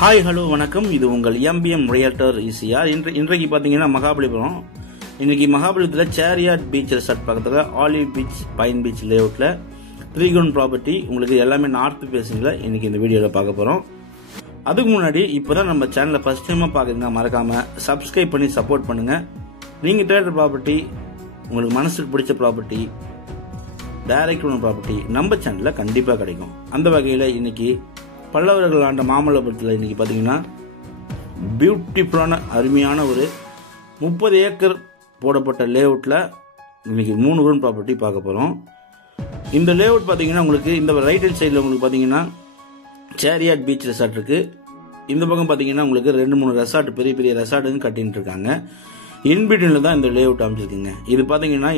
Hi hello வணக்கம். இது உங்கள் எம்பிஎம் ரியல்டர் ஈசிஆர். இன்றைக்கு பார்த்தீங்கன்னா மகாபலிபுரம். இன்னைக்கு மகாபலிபுரத்தில் சேரியாட் பீச் ரெசார்ட் பக்கத்தில் ஆலிவ் பீச் பைன் பீச் லேஅவுட்டில் 3 கிரவுண்ட் ப்ராப்பர்ட்டி உங்களுக்கு எல்லாமே நார்த் பேசிங்கில் இன்னைக்கு இந்த வீடியோவில் பார்க்க போகிறோம். அதுக்கு முன்னாடி இப்போதான் நம்ம சேனலை ஃபர்ஸ்ட் டைமாக பார்க்குறீங்கன்னா மறக்காம சப்ஸ்கிரைப் பண்ணி சப்போர்ட் பண்ணுங்க. நீங்கள் தேடுற ப்ராப்பர்ட்டி, உங்களுக்கு மனசுக்கு பிடிச்ச ப்ராப்பர்ட்டி, டைரக்ட் ஓன் ப்ராப்பர்ட்டி நம்ம சேனலில் கண்டிப்பாக கிடைக்கும். அந்த வகையில் இன்னைக்கு பல்லவர்கள் ஆண்ட மாமல்லபுரத்தில் இன்னைக்கு பார்த்தீங்கன்னா பியூட்டிஃபுல்லான அருமையான ஒரு 30 ஏக்கர் போடப்பட்ட லேஅவுட்டில் இன்னைக்கு 3 கிரவுண்ட் ப்ராப்பர்ட்டி பார்க்க போகிறோம். இந்த லேஅவுட் பார்த்தீங்கன்னா உங்களுக்கு இந்த ரைட் ஹேண்ட் சைடில் உங்களுக்கு பார்த்தீங்கன்னா சேரியாட் பீச் ரெசார்ட் இருக்கு. இந்த பக்கம் பார்த்தீங்கன்னா உங்களுக்கு 2-3 ரெசார்ட், பெரிய பெரிய ரெசார்ட்டுன்னு கட்டிட்டு இருக்காங்க. இன்பிட்வீன்ல தான் இந்த லேஅவுட் அமைச்சிருக்குங்க. இது பார்த்தீங்கன்னா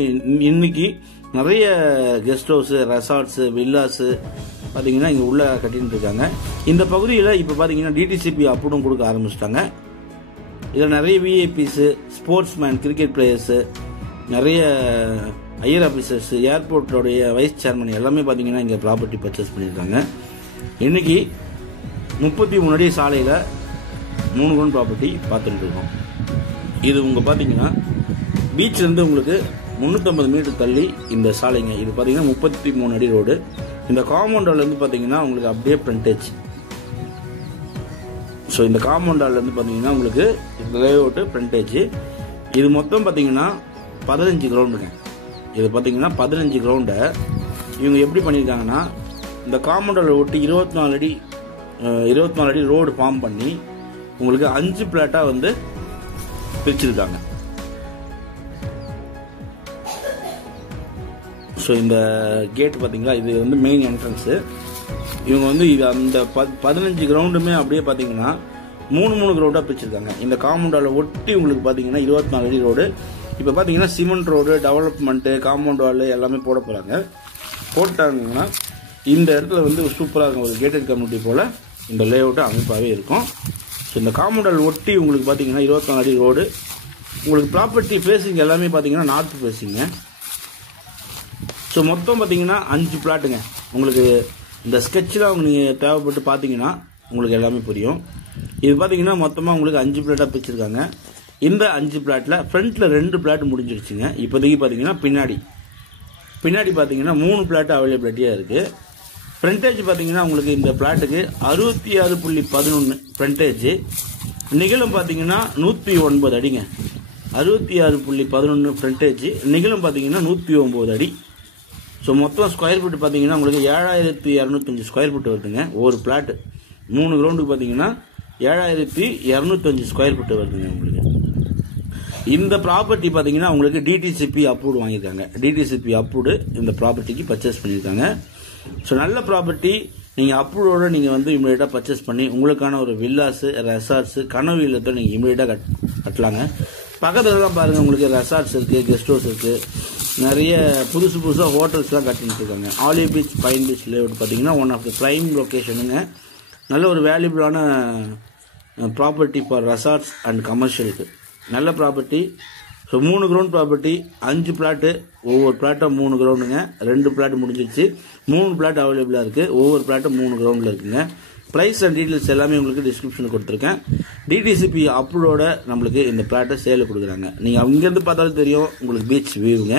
இன்னைக்கு நிறைய கெஸ்ட் ஹவுஸ், ரெசார்ட்ஸ், வில்லாஸ் பார்த்தீங்கன்னா இங்கே உள்ள கட்டிட்டு இருக்காங்க. இந்த பகுதியில் இப்போ பார்த்தீங்கன்னா டிடிசிபி அப்ரூவும் கொடுக்க ஆரம்பிச்சிட்டாங்க. இதில் நிறைய விஐபிஸ், ஸ்போர்ட்ஸ்மேன், கிரிக்கெட் பிளேயர்ஸ், நிறைய ஐஆர் ஆஃபீஸர்ஸ், ஏர்போர்ட்டோடைய வைஸ் சேர்மன் எல்லாமே பார்த்தீங்கன்னா இங்கே ப்ராப்பர்ட்டி பர்ச்சேஸ் பண்ணியிருக்காங்க. இன்னைக்கு 33 அடி சாலையில் 3 கிரவுண்ட் ப்ராப்பர்ட்டி பார்த்துட்டு இருக்கோம். இது உங்க பார்த்தீங்கன்னா பீச்சிலேருந்து உங்களுக்கு 350 மீட்டர் தள்ளி இந்த சாலைங்க. இது பார்த்தீங்கன்னா 33 அடி ரோடு. இந்த காம்பவுண்டாலேருந்து பார்த்தீங்கன்னா உங்களுக்கு அப்படியே ஃப்ரண்டேஜ். ஸோ இந்த காம்பவுண்டாலேருந்து பார்த்தீங்கன்னா உங்களுக்கு இந்த லேஅவுட்டு ஃப்ரண்டேஜ். இது மொத்தம் பார்த்தீங்கன்னா 15 கிரவுண்டுங்க. இது பார்த்தீங்கன்னா 15 கிரவுண்டை இவங்க எப்படி பண்ணியிருக்காங்கன்னா இந்த காம்பவுண்டில் ஒட்டி 24 அடி ரோடு ஃபார்ம் பண்ணி உங்களுக்கு 5 பிளாட்டாக வந்து பிரிச்சிருக்காங்க. ஸோ இந்த கேட் பார்த்தீங்களா, இது வந்து மெயின் என்ட்ரன்ஸு. இவங்க வந்து இது அந்த 15 கிரவுண்டுமே அப்படியே பார்த்தீங்கன்னா 3 கிரவுண்டாக பிரிச்சிருக்காங்க. இந்த காம்பவுண்டால் ஒட்டி உங்களுக்கு பார்த்தீங்கன்னா 24 அடி ரோடு. இப்போ பார்த்தீங்கன்னா cement road, development, compound wall எல்லாமே போட போகிறாங்க. போட்டாங்கன்னா இந்த இடத்துல வந்து சூப்பராக ஒரு கேட்டட் கம்யூனிட்டி போல் இந்த லேஅவுட்டு அமைப்பாகவே இருக்கும். ஸோ இந்த காம்பவுண்டால் ஒட்டி உங்களுக்கு பார்த்தீங்கன்னா 24 அடி ரோடு. உங்களுக்கு ப்ராப்பர்ட்டி ஃபேஸிங் எல்லாமே பார்த்தீங்கன்னா நார்த் ஃபேஸிங்க. ஸோ மொத்தம் பார்த்தீங்கன்னா 5 பிளாட்டுங்க. உங்களுக்கு இந்த ஸ்கெட்சில் நீங்கள் தேவைப்பட்டு பார்த்தீங்கன்னா உங்களுக்கு எல்லாமே புரியும். இது பார்த்தீங்கன்னா மொத்தமாக உங்களுக்கு 5 பிளாட்டாக பிரிச்சிருக்காங்க. இந்த 5 பிளாட்டில் ஃப்ரண்ட்டில் 2 பிளாட் முடிஞ்சிருச்சுங்க. இப்போதைக்கு பார்த்தீங்கன்னா பின்னாடி பார்த்தீங்கன்னா 3 பிளாட் அவைலபிலிட்டியாக இருக்குது. ஃப்ரண்டேஜ் பார்த்தீங்கன்னா உங்களுக்கு இந்த பிளாட்டுக்கு 66.11 ஃப்ரண்டேஜ். நிகழம் பார்த்தீங்கன்னா 109 அடிங்க. 66.11 ஃப்ரண்டேஜ். நிகழம் பார்த்தீங்கன்னா 109 அடி. ஸோ மொத்தம் ஸ்கொயர் ஃபீட் பார்த்தீங்கன்னா உங்களுக்கு 7205 ஸ்கொயர் ஃபீட் வருதுங்க. ஒரு பிளாட் 3 கிரவுண்டுக்கு பார்த்தீங்கன்னா 7205 ஸ்கொயர் ஃபீட் வருதுங்க. உங்களுக்கு இந்த ப்ராப்பர்ட்டி பார்த்தீங்கன்னா உங்களுக்கு டிடிசிபி அப்ரூவ்டு வாங்கியிருக்காங்க. டிடிசிபி அப்ரூவ்டு இந்த ப்ராப்பர்ட்டிக்கு பர்ச்சேஸ் பண்ணியிருக்காங்க. ஸோ நல்ல ப்ராப்பர்ட்டி. நீங்கள் அப்ரூவோட நீங்கள் வந்து இமீடியட்டாக பர்ச்சேஸ் பண்ணி உங்களுக்கான ஒரு வில்லாஸ், ரெசார்ட்ஸ், கனவு இல்லத்தை நீங்கள் இமீடியட்டாக கட்டலாங்க. பக்கத்துல தான் பாருங்க உங்களுக்கு ரெசார்ட்ஸ் இருக்கு, கெஸ்ட் ஹவுஸ் இருக்கு, நிறைய புதுசாக ஹோட்டல்ஸ்லாம் கட்டிட்டு இருக்காங்க. Olive beach pine beach layout பார்த்தீங்கன்னா ஒன் ஆஃப் த பிரைம் லொக்கேஷனுங்க. நல்ல ஒரு வேல்யூபிளான ப்ராப்பர்ட்டி ஃபார் ரெசார்ட்ஸ் அண்ட் கமர்ஷியலுக்கு நல்ல property. So 3 ground property, 5 plot, ஒவ்வொரு பிளாட்டும் 3 கிரவுண்டுங்க. 2 பிளாட் முடிஞ்சிருச்சு, 3 பிளாட் அவைலபிளாக இருக்குது. ஒவ்வொரு பிளாட்டும் 3 கிரவுண்டில் இருக்குங்க. ப்ரைஸ் அண்ட் டீட்டெயில்ஸ் எல்லாமே உங்களுக்கு டிஸ்கிரிப்ஷனில் கொடுத்துருக்கேன். டிடிசிபி அப்ரூவோட நம்மளுக்கு இந்த பிளாட்டை சேல் கொடுக்குறாங்க. நீங்கள் அங்கேருந்து பார்த்தாலும் தெரியும் உங்களுக்கு பீச் வியூங்க.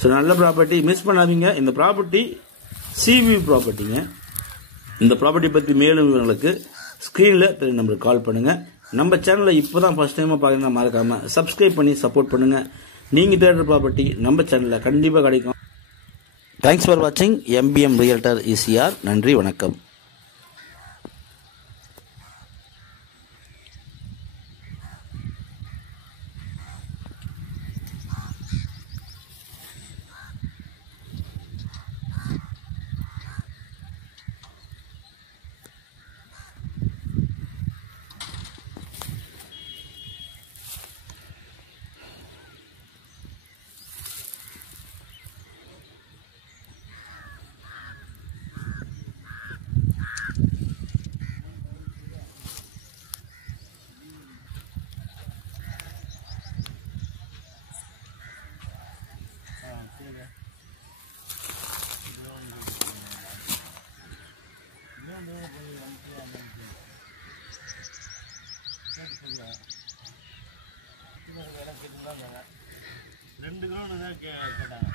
ஸோ நல்ல ப்ராப்பர்ட்டி, மிஸ் பண்ணாதீங்க. இந்த ப்ராப்பர்ட்டி சிவியூ ப்ராப்பர்ட்டிங்க. இந்த ப்ராப்பர்ட்டி பற்றி மேலும் விவரங்களுக்கு ஸ்க்ரீனில் தெரியும் நம்பருக்கு கால் பண்ணுங்கள். நம்ம சேனலில் இப்போ தான் ஃபர்ஸ்ட் டைமாக பார்க்குறீங்கன்னா மறக்காமல் சப்ஸ்கிரைப் பண்ணி சப்போர்ட் பண்ணுங்கள். நீங்கள் தேடுற ப்ராப்பர்ட்டி நம்ம சேனலில் கண்டிப்பாக கிடைக்கும். தேங்க்ஸ் ஃபார் வாட்சிங் எம்பிஎம் ரியல்டர் ஈசிஆர். நன்றி, வணக்கம். போட்டாங்க.